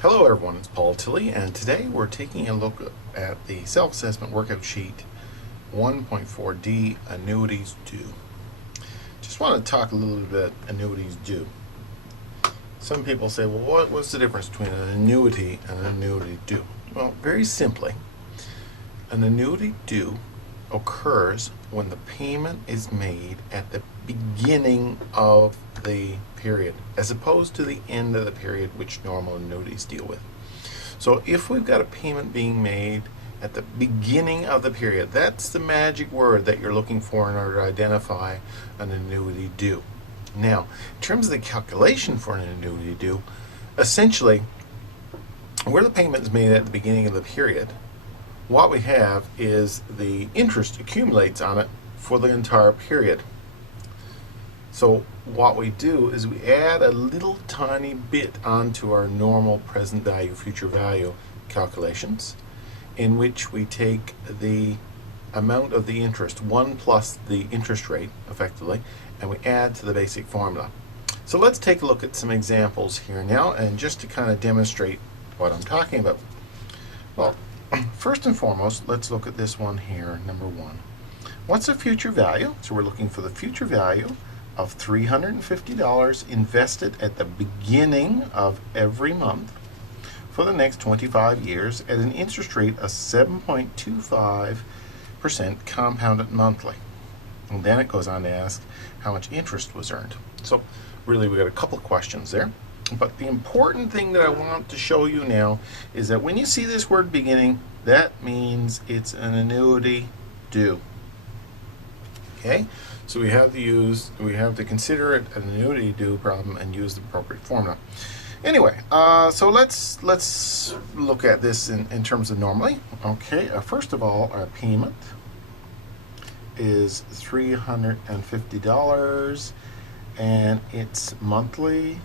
Hello everyone, it's Paul Tilley, and today we're taking a look at the self-assessment workout sheet 1.4D, annuities due. Just want to talk a little bit annuities due. Some people say, well, what's the difference between an annuity and an annuity due? Well, very simply, an annuity due occurs when the payment is made at the beginning of the period, as opposed to the end of the period, which normal annuities deal with. So if we've got a payment being made at the beginning of the period, that's the magic word that you're looking for in order to identify an annuity due. Now, in terms of the calculation for an annuity due, essentially, where the payment is made at the beginning of the period, what we have is the interest accumulates on it for the entire period. So what we do is we add a little tiny bit onto our normal present value, future value calculations, in which we take the amount of the interest, 1 plus the interest rate, effectively, and we add to the basic formula. So let's take a look at some examples here now, and just to kind of demonstrate what I'm talking about. Well, first and foremost, let's look at this one here, number 1. What's the future value? So we're looking for the future value of $350 invested at the beginning of every month for the next 25 years at an interest rate of 7.25% compounded monthly. And then it goes on to ask how much interest was earned. So really we got a couple of questions there. But the important thing that I want to show you now is that when you see this word beginning, that means it's an annuity due. Okay, so we have to consider it an annuity due problem and use the appropriate formula. Anyway, so let's look at this in terms of normally. Okay, first of all, our payment is $350, and it's monthly,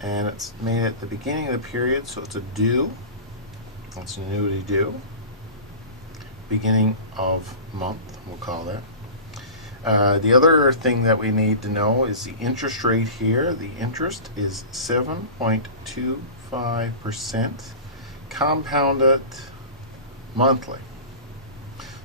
and it's made at the beginning of the period, so it's a due. It's an annuity due. Beginning of month, we'll call that. The other thing that we need to know is the interest rate here. The interest is 7.25% compounded monthly.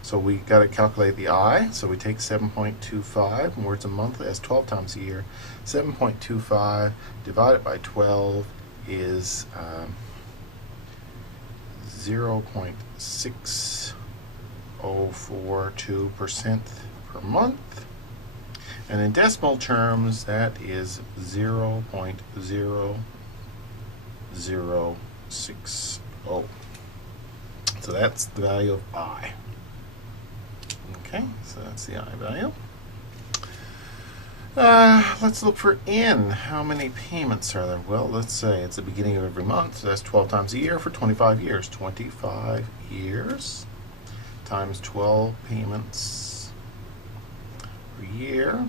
So we got to calculate the I. So we take 7.25, and words a monthly, that's 12 times a year. 7.25 divided by 12 is 0.6042% per month, and in decimal terms that is 0.0060. So that's the value of I. Okay, so that's the I value. Let's look for N. How many payments are there? Well, let's say it's the beginning of every month, so that's 12 times a year for 25 years. 25 years times 12 payments per year.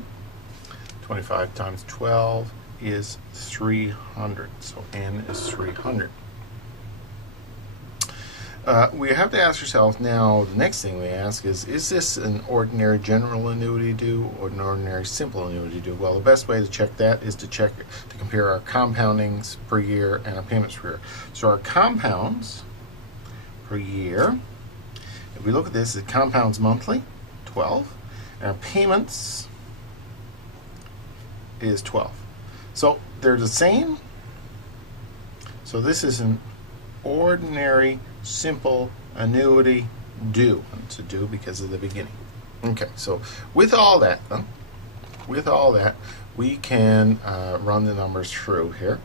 25 times 12 is 300, so N is 300. We have to ask ourselves now, the next thing we ask is this an ordinary general annuity due or an ordinary simple annuity due? Well, the best way to check that is to compare our compoundings per year and our payments per year. So our compounds per year, if we look at this, it compounds monthly, 12, and our payments is 12. So they're the same. So this is an ordinary simple annuity due. It's a due because of the beginning. Okay, so with all that, we can run the numbers through here.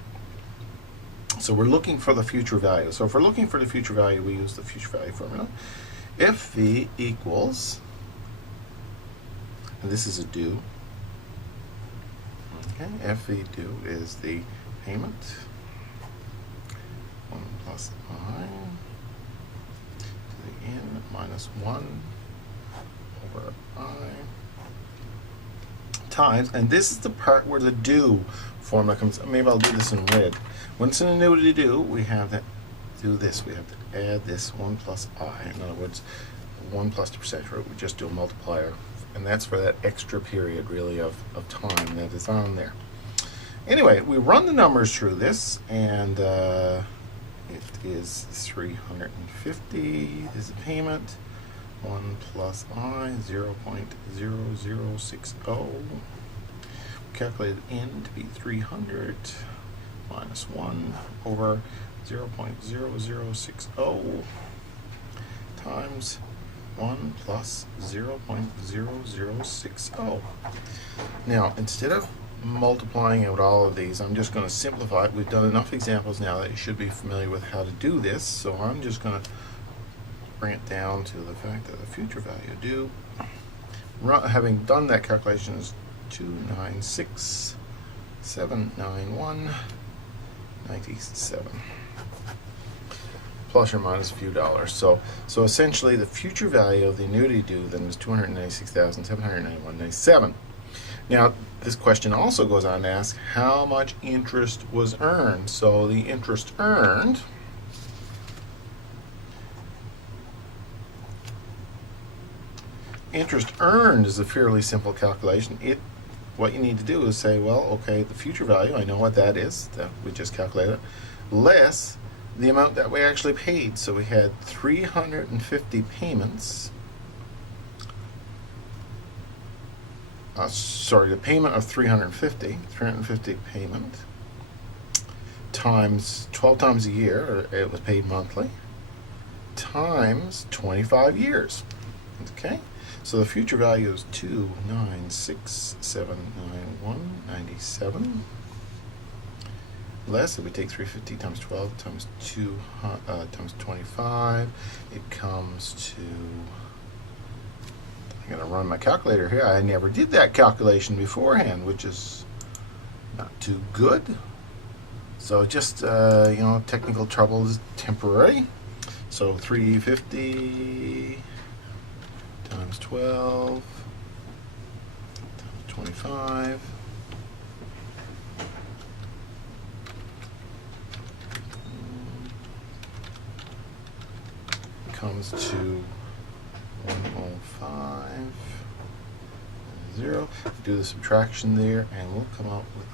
So we're looking for the future value. So if we're looking for the future value, we use the future value formula. If V equals, and this is a due, okay, FV due is the payment, 1 plus I to the N minus 1 over I times, and this is the part where the due formula comes. Maybe I'll do this in red. When it's an annuity due, we have to do this. We have to add this 1 plus I. In other words, 1 plus the percentage rate. We just do a multiplier, and that's for that extra period, really, of time that is on there. Anyway, we run the numbers through this, and it is 350 is the payment. 1 plus I, 0.0060. Calculate n to be 300 minus 1 over 0.0060 times 1 plus 0.0060. Now, instead of multiplying out all of these, I'm just going to simplify it. We've done enough examples now that you should be familiar with how to do this, so I'm just going to bring it down to the fact that the future value due, having done that calculation, is 296,791.97, plus or minus a few dollars. So essentially, the future value of the annuity due then is 296,791.97. Now, this question also goes on to ask how much interest was earned. So the interest earned is a fairly simple calculation. What you need to do is say, well, okay, the future value, I know what that is, that we just calculated, less the amount that we actually paid. So we had 350 payments. The payment of 350 payment times 12 times a year, it was paid monthly, times 25 years. Okay? So the future value is 296,791.97. Less, if we take 350 times 12 times 2 times 25, it comes to, I'm going to run my calculator here. I never did that calculation beforehand, which is not too good. So just, technical trouble is temporary. So 350 times 12 times 25 comes to 105.0. Do the subtraction there, and we'll come out with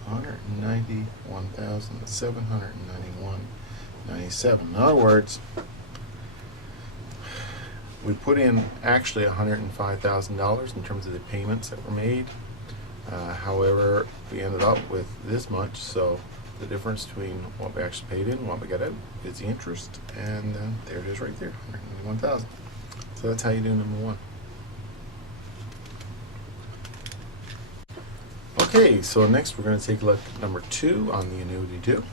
191,791.97. In other words, we put in actually $105,000 in terms of the payments that were made. However, we ended up with this much, so the difference between what we actually paid in and what we got out is the interest, and there it is right there, $191,000. So that's how you do number one. Okay, so next we're going to take a look at number 2 on the annuity due.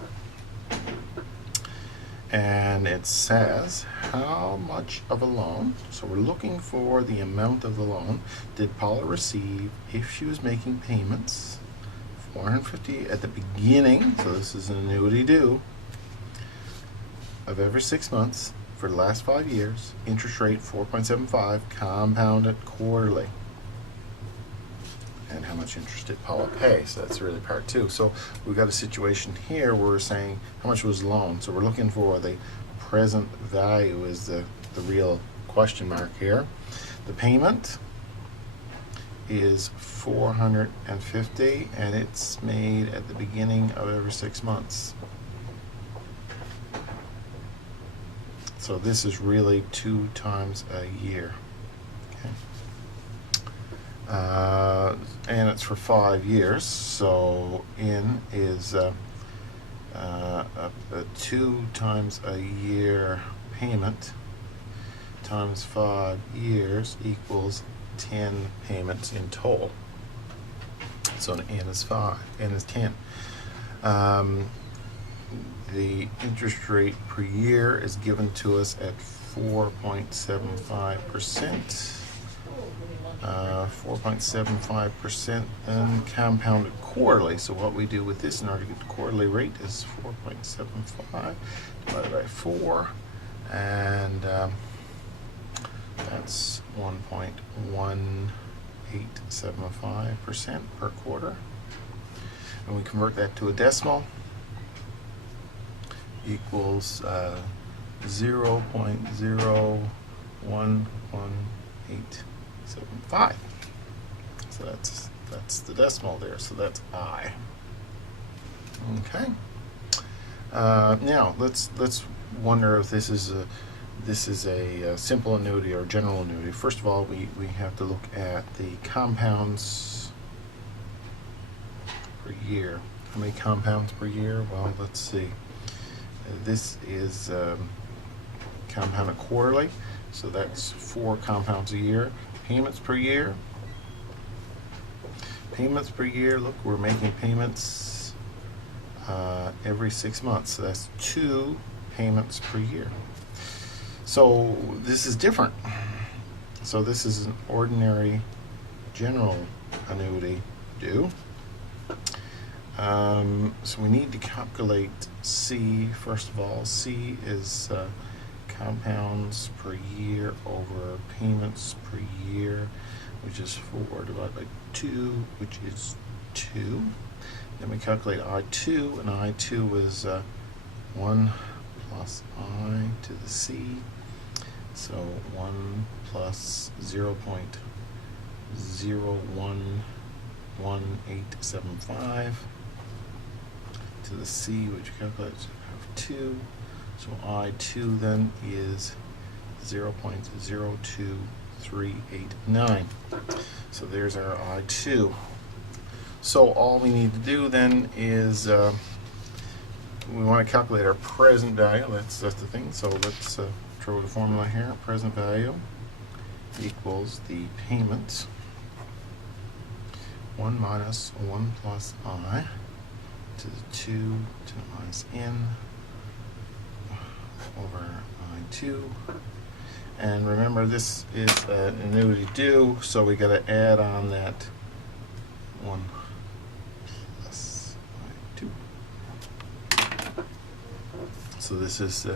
And it says how much of a loan, so we're looking for the amount of the loan, did Paula receive if she was making payments, 450 at the beginning, so this is an annuity due, of every 6 months for the last 5 years, interest rate 4.75, compounded quarterly. And how much interest did Paula pay? So that's really part 2. So we've got a situation here where we're saying how much was the loan. So we're looking for the present value is the real question mark here. The payment is 450, and it's made at the beginning of every 6 months. So this is really 2 times a year. Okay. And it's for 5 years, so N is a 2 times a year payment times 5 years equals 10 payments in total. So an N is 5, N is 10. The interest rate per year is given to us at 4.75%. 4.75% then compounded quarterly. So what we do with this in order to get the quarterly rate is 4.75 divided by 4, and that's 1.1875% per quarter. And we convert that to a decimal, equals 0.01175. So that's the decimal there. So that's I. Okay. Now let's wonder if this is a simple annuity or general annuity. First of all, we have to look at the compounds per year. How many compounds per year? Well, let's see. This is compounded quarterly, so that's 4 compounds a year. Payments per year. Payments per year. Look, we're making payments every 6 months, so that's 2 payments per year. So this is different. So this is an ordinary general annuity due. So we need to calculate C first of all. C is compounds per year over payments per year, which is 4 divided by 2, which is 2. Then we calculate I2, and I2 is 1 plus I to the C. So 1 plus 0.011875 to the C, which calculates have 2. So I2 then is 0.02389. So there's our I2. So all we need to do then is we want to calculate our present value. That's the thing. So let's throw the formula here. Present value equals the payments 1 minus 1 plus I to the 2 to the minus n over I2. And remember, this is an annuity due, so we got to add on that 1 plus I2. So this is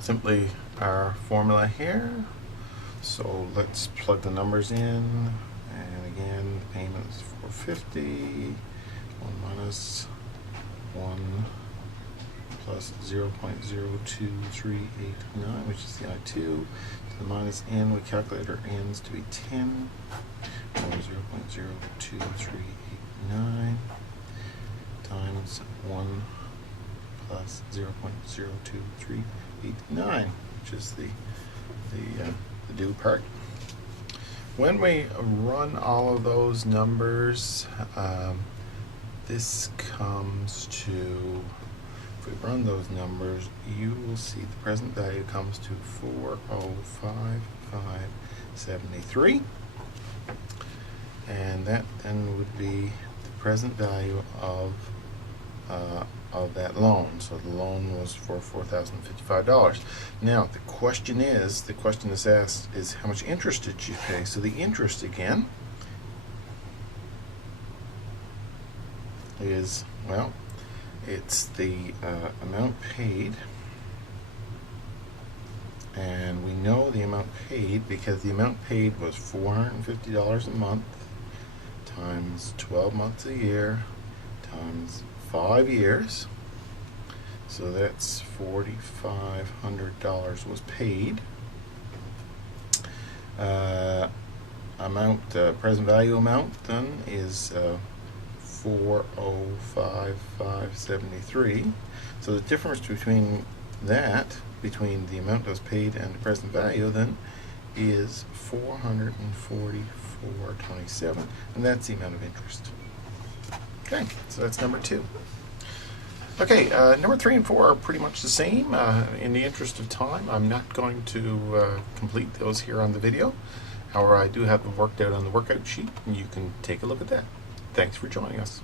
simply our formula here. So let's plug the numbers in, and again, the payment is 450. 1 minus 1 plus 0.02389, which is the I2, to the minus n. We calculate our n's to be 10 over 0.02389 times 1 plus 0.02389, which is the due part. When we run all of those numbers, this comes to, if we run those numbers, you will see the present value comes to 405,573, and that then would be the present value of that loan. So the loan was for $4,055. Now the question is asked is how much interest did you pay? So the interest again is, well, it's the amount paid, and we know the amount paid because the amount paid was $450 a month times 12 months a year times 5 years. So that's $4,500 was paid. Present value amount then is 405,573. So the difference between that, between the amount that was paid and the present value, then is $444.27, and that's the amount of interest. Okay, so that's number 2. Okay, number 3 and 4 are pretty much the same. In the interest of time, I'm not going to complete those here on the video. However, I do have them worked out on the workout sheet, and you can take a look at that. Thanks for joining us.